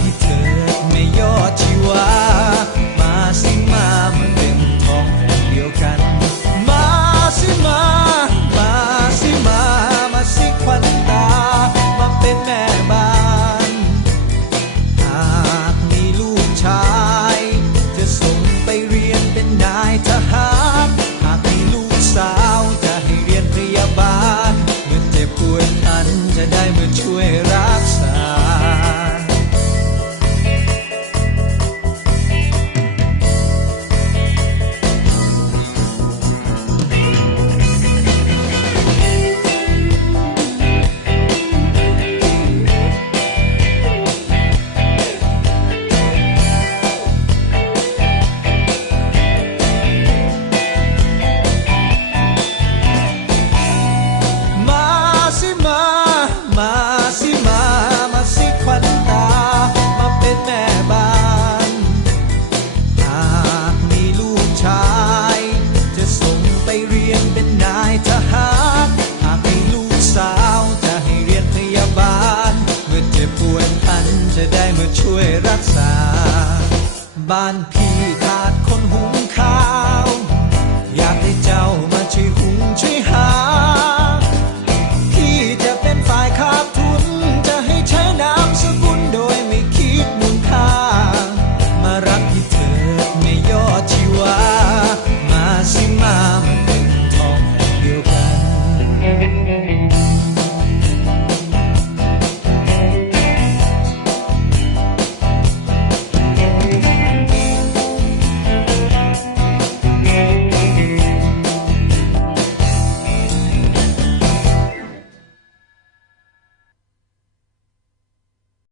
พี่เกิดไม่ยอด ช่วยรักษา บ้านพี่